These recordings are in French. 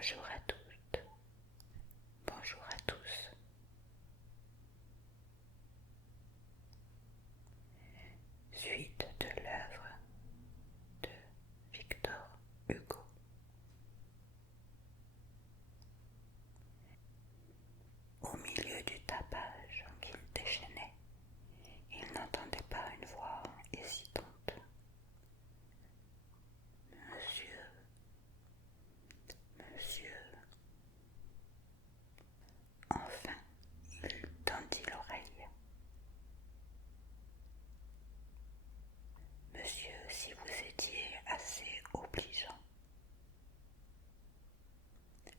Bonjour à toutes, bonjour à tous. Suite de l'œuvre de Victor Hugo. Au milieu du tapage qu'il déchaînait, il n'entendait pas une voix hésitante. Monsieur, monsieur. Enfin, il tendit l'oreille. Monsieur, si vous étiez assez obligeant.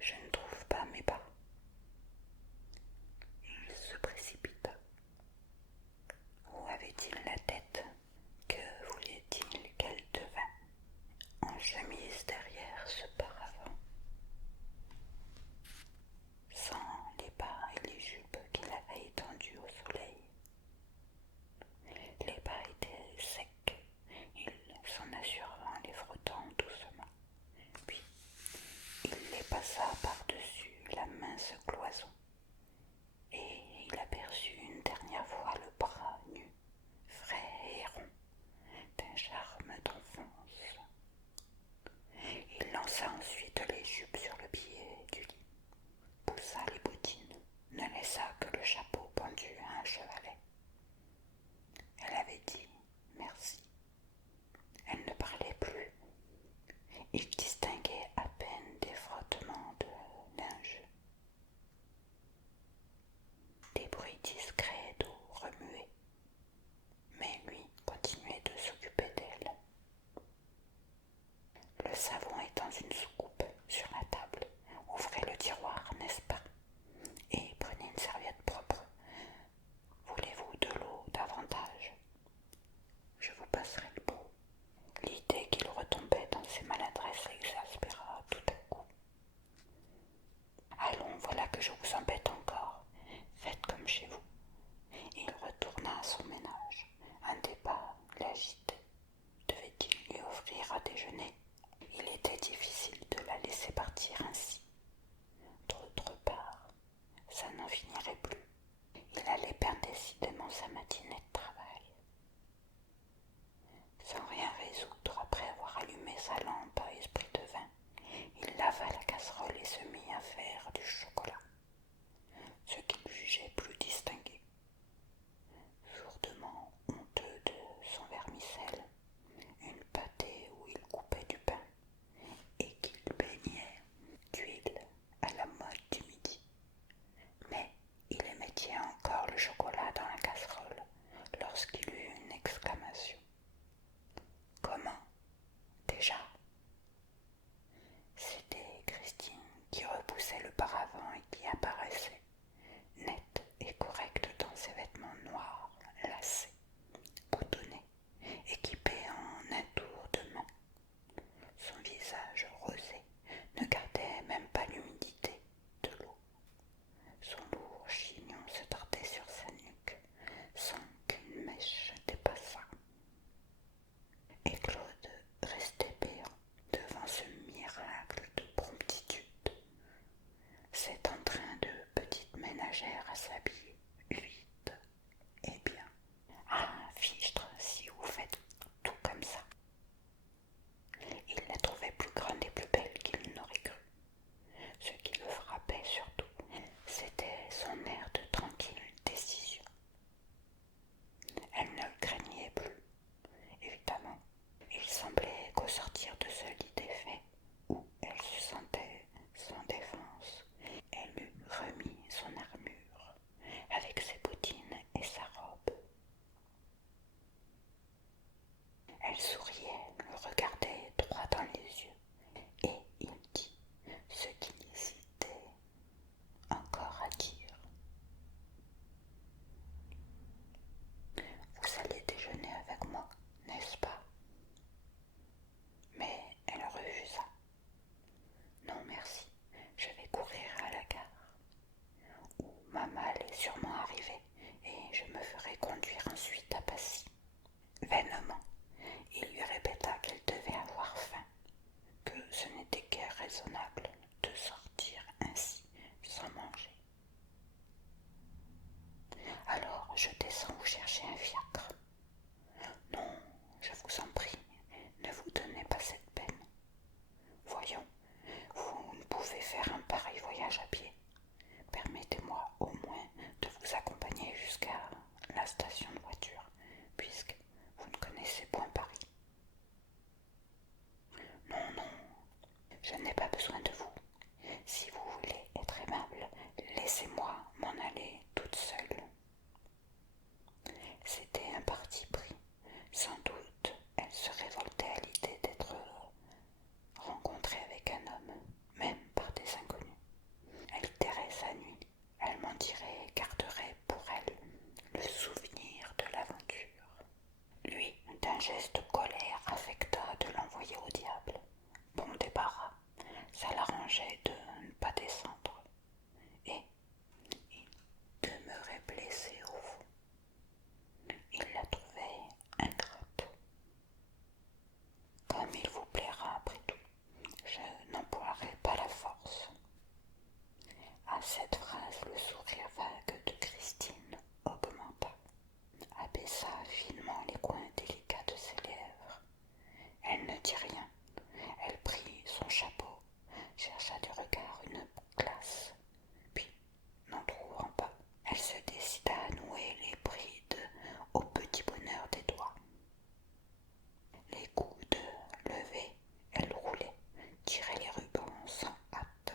Je ne trouve pas mes pas. Il se précipita. Où avait-il la tête? Que voulait-il qu'elle devint en chemise derrière ce paravent? Sans les bas et les jupes qu'il avait étendus au soleil. Les bas étaient secs, il s'en assura en les frottant doucement. Puis il les passa par-dessus la main je descends vous chercher un fiacre. Non, je vous en prie, ne vous donnez pas cette peine. Voyons, vous ne pouvez faire un pareil voyage à pied. Permettez-moi au moins de vous accompagner jusqu'à la station de voiture, puisque vous ne connaissez point Paris. Non, non, je n'ai pas besoin de vous. Si vous voulez être aimable, laissez-moi m'en aller toute seule. C'était un parti pris. Sans doute, elle se révoltait à l'idée d'être rencontrée avec un homme, même par des inconnus. Elle tairait sa nuit, elle mentirait et garderait pour elle le souvenir de l'aventure. Lui, d'un geste de colère, affecta de l'envoyer au diable. Bon débarras, ça l'arrangeait de ne pas descendre. Et il demeurait blessé au fond. Il la trouvait ingrate. Comme il vous plaira après tout, je n'emploierai pas la force. À cette phrase, le sourire vague de Christine augmenta, abaissa finement les coins délicats de ses lèvres. Elle ne dit rien. Elle prit son chapeau, chercha du regard une glace, puis, n'en trouvant pas, elle se décida à nouer les brides au petit bonheur des doigts. Les coudes levés, elle roulait, tirait les rubans sans hâte,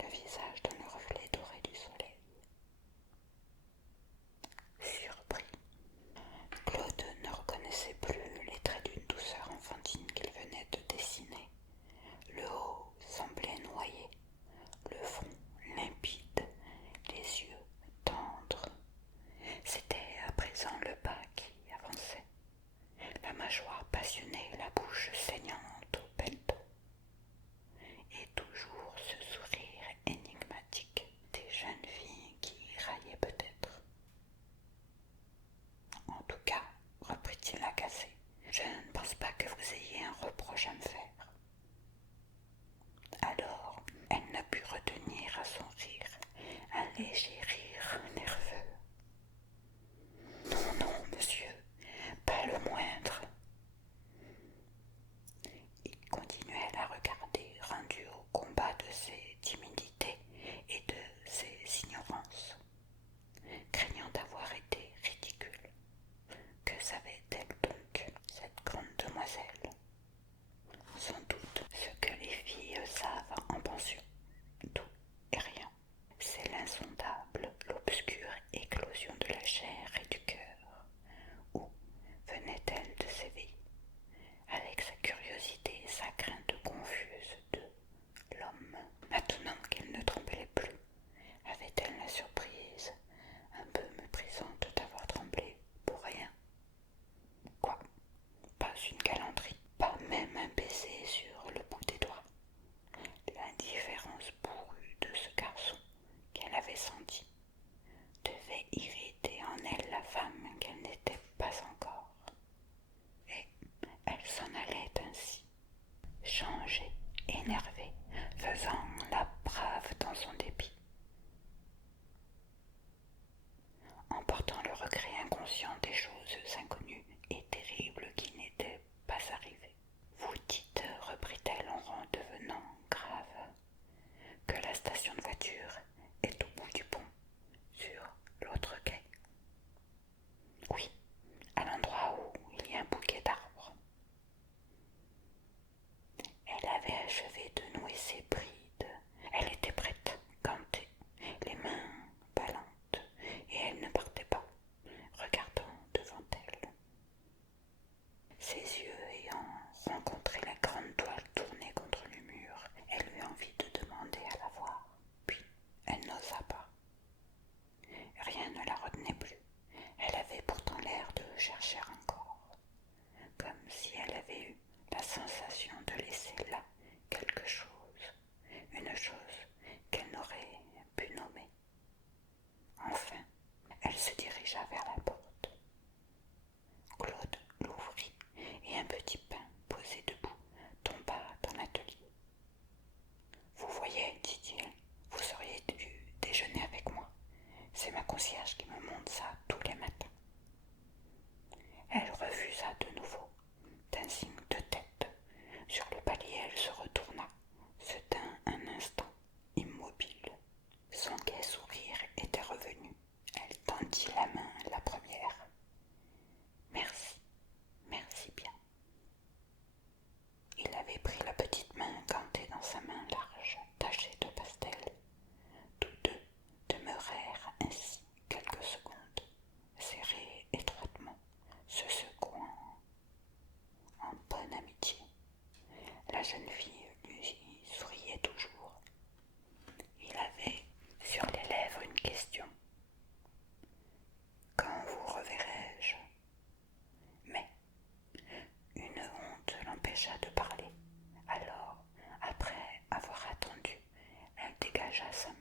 le visage dans le reflet doré du soleil. Surpris, Claude ne reconnaissait plus les traits d'une douceur enfantine qu'il venait de dessiner. Le haut semblait noyé, le front limpide, les yeux tendres. C'était à présent le bas qui avançait, la mâchoire passionnée, la bouche saignante au pento, et toujours ce sourire énigmatique des jeunes filles qui raillaient peut-être. En tout cas, reprit-il agacé, je ne pense pas que vous ayez un reproche à me faire. Alors, elle n'a pu retenir à son rire un léger rire nerveux. Non, non, monsieur, pas le moindre. Il continuait à la regarder, rendu au combat de ses timidités et de ses ignorances, craignant d'avoir été ridicule. Que savait-elle donc, cette grande demoiselle? Sans doute ce que les filles savent en pension, tout et rien. C'est l'insondable, l'obscure éclosion de la chair et du cœur. Où venait-elle de s'éveiller, avec sa curiosité et sa crainte confuse de l'homme? Maintenant qu'elle ne tremblait plus, avait-elle la surprise un peu méprisante d'avoir tremblé pour rien? Quoi? Pas une galanterie, pas même un baiser sur le bout des doigts. L'indifférence bourrue de ce garçon qu'elle avait senti devait irriter en elle la femme qu'elle n'était pas encore. Et elle s'en allait ainsi, changée, énervée, faisant la brave dans son dépit, emportant le regret inconscient des choses inconnues et terribles qui n'étaient pas arrivées. Vous dites, reprit-elle en devenant grave, que la station de voiture est au bout du pont, sur l'autre quai. Oui, à l'endroit où il y a un bouquet d'arbres. Elle avait achevé de nouer ses brides. Elle était prête, gantée, les mains ballantes, et elle ne partait pas, regardant devant elle. Ses yeux ayant rencontré la grande toile tournée contre le mur, elle eut envie de demander à la voir, puis elle n'osa pas. Rien ne la retenait plus. Elle avait pourtant l'air de chercher encore, comme si elle avait eu la sensation de laisser là quelque chose, une chose qu'elle n'aurait pu nommer. Enfin, elle se dirigea vers la porte. Claude l'ouvrit et un petit pain posé debout tomba dans l'atelier. Vous voyez, dit-il, vous auriez dû déjeuner avec moi. C'est ma concierge qui me montre ça engagea sa